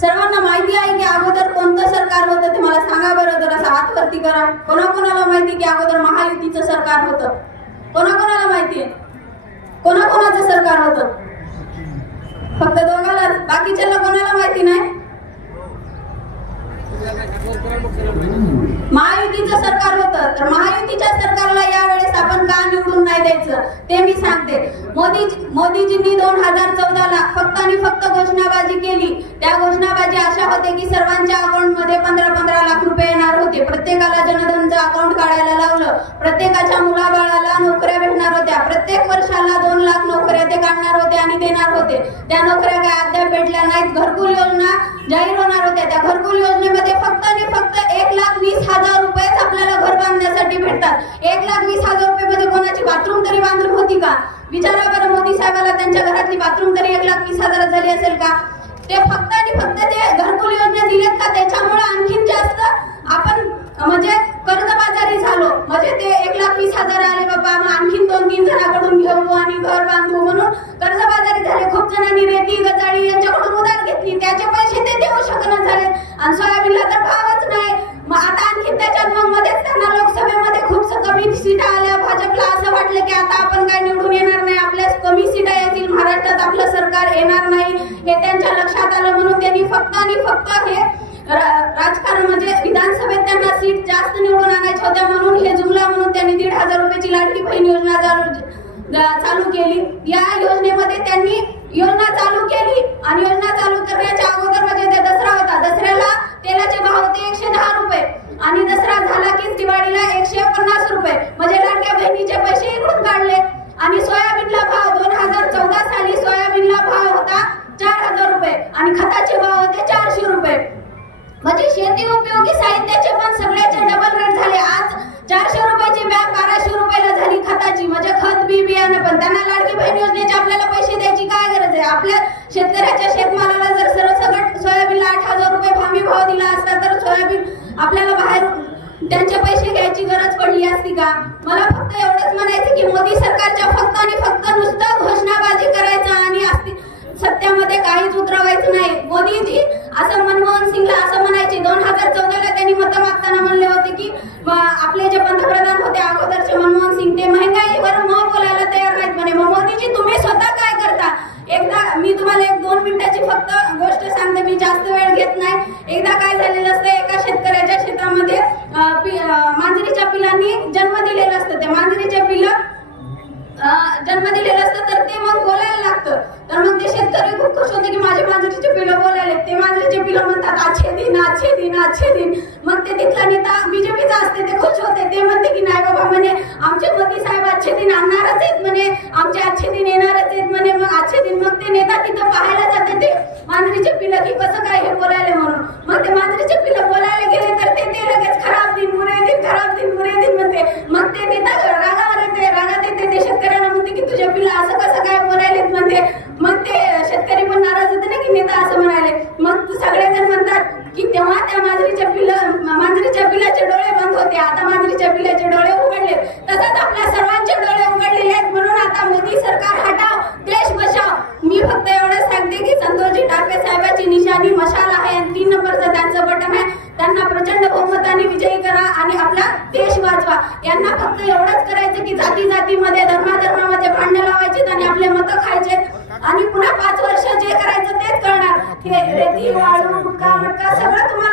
सर्वांना माहिती आहे की अगोदर कोणतं सरकार होतं ते मला सांगा बरं. जर असं हातवरती करा. कोणाकोणाला माहिती की अगोदर महायुतीचं सरकार होतं? कोणाकोणाला माहिती आहे? कोणाकोणाचं सरकार होतं? फक्त दोघाला बाकीच्या कोणाला माहिती नाही? महायुतीचं सरकार होतं. तर महायुतीच्या सरकारला यावेळेस आपण का निवडून नाही द्यायचं? ते मी सांगते. मोदी मोदीजींनी दोन हजार चौदाला फक्त आणि फक्त घोषणाबाजी केली. त्या घोषणाबाजी अशा होते की सर्वांच्या अकाउंटमध्ये पंधरा पंधरा लाख रुपये येणार होते. प्रत्येकाला जनधनचं अकाउंट काढायला लावलं. प्रत्येकाच्या मुलाबाळाला नोकऱ्या भेटणार होत्या. प्रत्येक वर्षाला दोन लाख नोकऱ्या ते काढणार होते आणि देणार होते. त्या नोकऱ्या काय अद्याप भेटल्या नाहीत. घरकुल योजना जाहीर होणार होत्या. त्या घरकुल योजनेमध्ये फक्त आणि फक्त एक लाख वीस हजार रुपयेच आपल्याला घर बांधण्यासाठी भेटतात. एक लाख वीस हजार रुपये बाथरूम तरी बांधून होती का? विचारा बरं मोदी साहेबाला त्यांच्या घरातली बाथरूम तरी एक लाख वीस हजारात झाली असेल का? ते फक्त आणि फक्त ते घरकुल योजना दिलेत का? त्याच्यामुळे आणखीन जास्त आपण म्हणजे कर्जबाजारी झालो. म्हणजे ते एक लाख वीस हजार आले बाबा मग आणखीन दोन तीन जणांकडून घेऊ आणि घर बांधू म्हणून कर्जबाजारी झाले. खूप जणांनी रेती गजाळी यांच्याकडून उधार घेतली. त्याचे आपलं सरकार येणार नाही हे त्यांच्या लक्षात आलं म्हणून त्यांनी फक्त आणि फक्त हे राजकारण म्हणजे विधानसभेत त्यांना सीट जास्त निवडून आणायच्या होत्या म्हणून हे जुमला म्हणून त्यांनी दीड हजार रुपयाची लाडकी बहीण योजना चालू केली. या योजनेमध्ये त्यांनी योजना चालू केली आणि योजना चालू करण्याच्या अगोदर म्हणजे ते दसरा होता. दसऱ्याला तेलाचे भाव होते एकशे दहा रुपये आणि दसरा झाला की दिवाळीला एकशे पन्नास रुपये. म्हणजे लाडक्या बहिणीचे पैसे इकडून काढले आणि सोयाबीनला भाव दोन आपल्या शेतकऱ्याच्या शेतमालाला जर सर्व सगळं सोयाबीनला आठ हजार रुपये हमी भाव दिला असता तर सोयाबीन आपल्याला बाहेर त्यांचे पैसे घ्यायची गरज पडली असती का? मला फक्त एवढंच म्हणायचं की मोदी सरकारच्या फक्त आणि फक्त नुसतं घोषणाबाजी करायचं आणि असती सत्यामध्ये काहीच उतरवायचं नाही. मोदीजी असं मनमोहन सिंगला असं म्हणायचे. दोन हजार चौदाला त्यांनी मतं मागताना म्हणले होते की आपले जे पंतप्रधान होते अगोदरचे मनमोहन सिंग ते महंगाईवर म बोलायला तयार नाहीत म्हणे मग मोदीजी तुम्ही स्वतः काय करता एकदा मी तुम्हाला एक दोन मिनिटाची फक्त गोष्ट सांगते मी जास्त वेळ घेत नाही. एकदा काय झालेलं असतं एका शेतकऱ्याच्या शेतामध्ये पि- मांजरीच्या पिलांनी जन्म दिलेलं असतं. त्या मांजरीच्या पिलं जन्म दिलेलं असतं तर ते मग बोलायला लागतं. तर मग ते शेतकरी खूप खुश होते की माझे मांजरीचे पिलं बोलायले ते मांजरीचे पिलं म्हणतात आजचे दिन आजचे दिन आजचे दिन मग ते तिथला नेता बीजेपीचा असते ते खुश होते. ते म्हणते की नाही बाबा म्हणे आमचे मोदी साहेब आजचे दिन आणणारच आहेत म्हणे. आमचे आजचे दिन येणारच आहेत म्हणे. मग आजचे दिन मग ते नेता तिथं पाहायला जाते ते. मांजरीचे पिलं की कसं काय हे बोलायले म्हणून? मग ते मांजरीचे पिलं बोलायला गेले तर ते ते लगेच खराब दिन बुरे दिन खराब दिन बुरे दिन म्हणते. मग ते नेता रागावर येते रागात येते. ते शेतकऱ्यांना म्हणते की तुझ्या पिलं असं कसं काय बोलायलेत म्हणते. मग ते शेतकरी पण नाराज होते ना की नेता असं म्हणाले. मग सगळेजण म्हणतात की तेव्हा त्या मांजरीच्या पिलं मांजरीच्या पिलाचे डोळे बंद होते आता मांजरीच्या पिलाचे डोळे उघडले तसंच आपल्या सर्वांचे डोळे उघडलेले आहेत म्हणून आता मोदी सरकार हटाव देश बचाव मी फक्त एवढंच सांगते की संतोषजी टाके साहेबाची निशाणी मशाल आहे आणि तीन नंबरचं आहे त्यांना प्रचंड बहुमताने विजयी करा आणि आपला देश वाचवा. यांना फक्त एवढंच करायचं की जाती जातीमध्ये धर्माधर्मामध्ये भांडणं लावायचे आणि आपले मतं खायचे आणि पुन्हा पाच वर्ष जे करायचं तेच करणार. हे रेती वाळू गुटखा मटका सगळं तुम्हाला